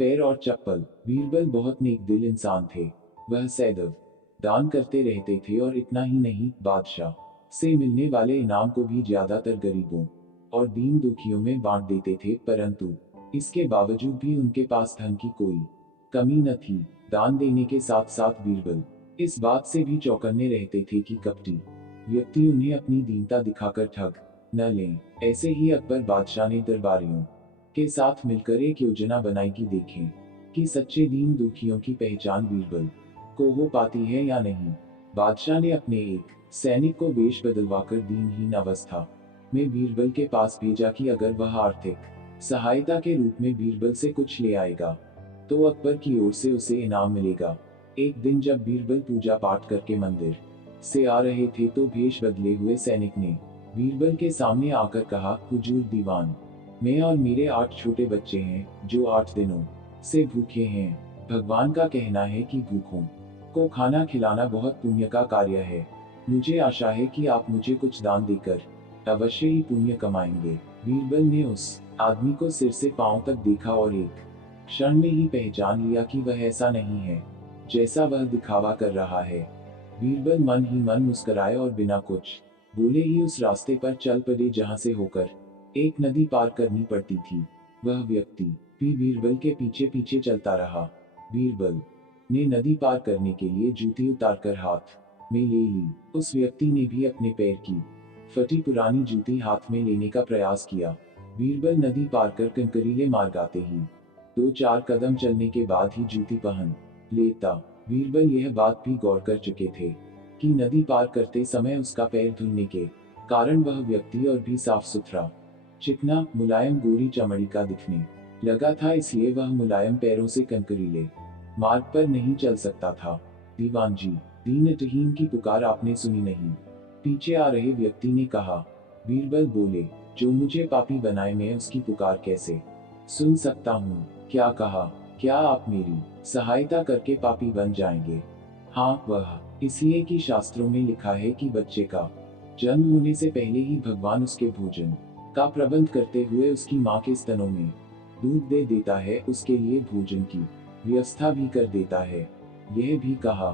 पैर और चप्पल। बीरबल बहुत नेक दिल इंसान थे। वह सदैव दान करते रहते थे और इतना ही नहीं, बादशाह से मिलने वाले इनाम को भी ज्यादातर गरीबों और दीन दुखियों में बांट देते थे। परंतु इसके बावजूद भी उनके पास धन की कोई कमी न थी। दान देने के साथ साथ बीरबल इस बात से भी चौकन्ने रहते थे कि कपटी व्यक्ति उन्हें अपनी दीनता दिखाकर ठग न लें। ऐसे ही अकबर बादशाह ने दरबारियों के साथ मिलकर एक योजना बनाई कि देखें कि सच्चे दीन दुखियों की पहचान बीरबल को हो पाती है या नहीं। बादशाह ने अपने एक सैनिक को वेश बदलवाकर दीनहीन अवस्था में बीरबल के पास भेजा कि अगर वह आर्थिक सहायता के रूप में बीरबल से कुछ ले आएगा तो अकबर की ओर से उसे इनाम मिलेगा। एक दिन जब बीरबल पूजा पाठ करके मंदिर से आ रहे थे तो भेष बदले हुए सैनिक ने बीरबल के सामने आकर कहा, हुजूर दीवान, मैं और मेरे 8 छोटे बच्चे हैं जो 8 दिनों से भूखे हैं। भगवान का कहना है कि भूखों को खाना खिलाना बहुत पुण्य का कार्य है। मुझे आशा है कि आप मुझे कुछ दान देकर अवश्य ही पुण्य कमाएंगे। बीरबल ने उस आदमी को सिर से पांव तक देखा और एक क्षण में ही पहचान लिया कि वह ऐसा नहीं है जैसा वह दिखावा कर रहा है। बीरबल मन ही मन मुस्कुराए और बिना कुछ बोले ही उस रास्ते पर चल पड़े जहां से होकर एक नदी पार करनी पड़ती थी। वह व्यक्ति भी बीरबल के पीछे पीछे चलता रहा। बीरबल ने नदी पार करने के लिए जूती उतारकर हाथ में ले ली। उस व्यक्ति ने भी अपने पैर की फटी पुरानी जूती हाथ में लेने का प्रयास किया। बीरबल नदी पार कर कंकरीले मार्ग आते ही 2-4 कदम चलने के बाद ही जूती पहन लेता। बीरबल यह बात भी गौर कर चुके थे कि नदी पार करते समय उसका पैर धुलने के कारण वह व्यक्ति और भी साफ सुथरा, चिकना, मुलायम गोरी चमड़ी का दिखने लगा था, इसलिए वह मुलायम पैरों से कंकरीले मार्ग पर नहीं चल सकता था। दीवान जी, दीनहीन की पुकार आपने सुनी नहीं? पीछे आ रहे व्यक्ति ने कहा। बीरबल बोले, जो मुझे पापी बनाए मैं उसकी पुकार कैसे सुन सकता हूँ? क्या कहा? क्या आप मेरी सहायता करके पापी बन जाएंगे? हाँ, वह इसलिए कि शास्त्रों में लिखा है कि बच्चे का जन्म होने से पहले ही भगवान उसके भोजन का प्रबंध करते हुए उसकी माँ के स्तनों में दूध दे देता है, उसके लिए भोजन की व्यवस्था भी कर देता है। यह भी कहा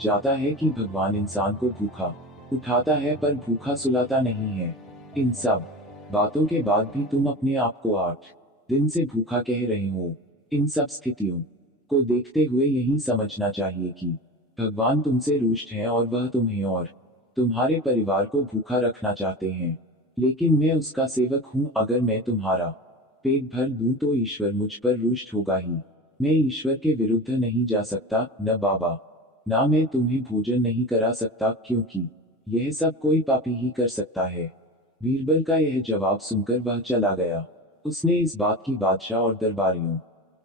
जाता है कि भगवान इंसान को भूखा उठाता है पर भूखा सुलाता नहीं है। इन सब बातों के बाद भी तुम अपने आप को 8 दिन से भूखा कह रहे हो। इन सब स्थितियों को देखते हुए यही समझना चाहिए कि भगवान तुमसे रुष्ट है और वह तुम्हें और तुम्हारे परिवार को भूखा रखना चाहते हैं। लेकिन मैं उसका सेवक हूँ, अगर मैं तुम्हारा पेट भर दूं तो ईश्वर मुझ पर रुष्ट होगा ही। मैं ईश्वर के विरुद्ध नहीं जा सकता, न बाबा, ना मैं तुम्हें भोजन नहीं करा सकता, क्योंकि यह सब कोई पापी ही कर सकता है। बीरबल का यह जवाब सुनकर वह चला गया। उसने इस बात की बादशाह और दरबारियों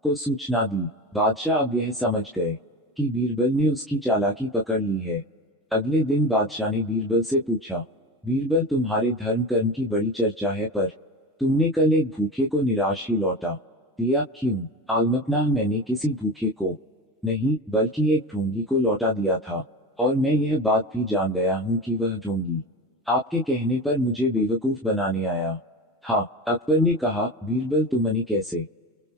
को सूचना दी। बादशाह अब यह समझ गए कि बीरबल ने उसकी चालाकी पकड़ ली है। अगले दिन बादशाह ने बीरबल से पूछा, बीरबल, तुम्हारे धर्म कर्म की बड़ी चर्चा है पर तुमने कल एक भूखे को निराश ही लौटा दिया, क्यों? अलमकना, मैंने किसी भूखे को नहीं बल्कि एक ढोंगी को लौटा दिया था, और मैं यह बात भी जान गया हूँ कि वह ढोंगी आपके कहने पर मुझे बेवकूफ बनाने आया था। अकबर ने कहा, बीरबल, तुमने कैसे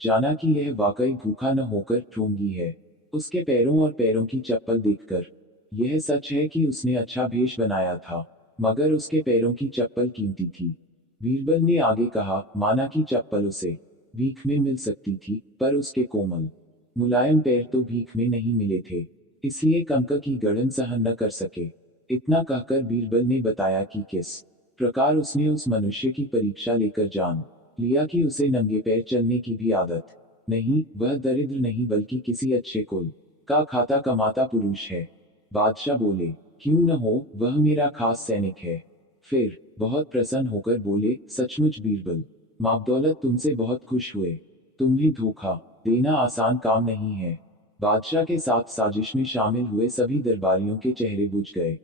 जाना कि यह वाकई भूखा न होकर ढोंगी है? उसके पैरों और पैरों की चप्पल देखकर यह सच है कि उसने अच्छा भेष बनाया था, मगर उसके पैरों की चप्पल कीमती थी। बीरबल ने आगे कहा, माना कि चप्पल उसे भीख में मिल सकती थी, पर उसके कोमल मुलायम पैर तो भीख में नहीं मिले थे, इसलिए कंका की गड़न सहन न कर सके। इतना कहकर बीरबल ने बताया कि किस प्रकार उसने उस मनुष्य की परीक्षा लेकर जान लिया कि उसे नंगे पैर चलने की भी आदत नहीं, वह दरिद्र नहीं बल्कि किसी अच्छे कुल का खाता कमाता पुरुष है। बादशाह बोले, क्यों न हो, वह मेरा खास सैनिक है। फिर बहुत प्रसन्न होकर बोले, सचमुच बीरबल, मापदौलत तुमसे बहुत खुश हुए। तुम्हें धोखा देना आसान काम नहीं है। बादशाह के साथ साजिश में शामिल हुए सभी दरबारियों के चेहरे बुझ गए।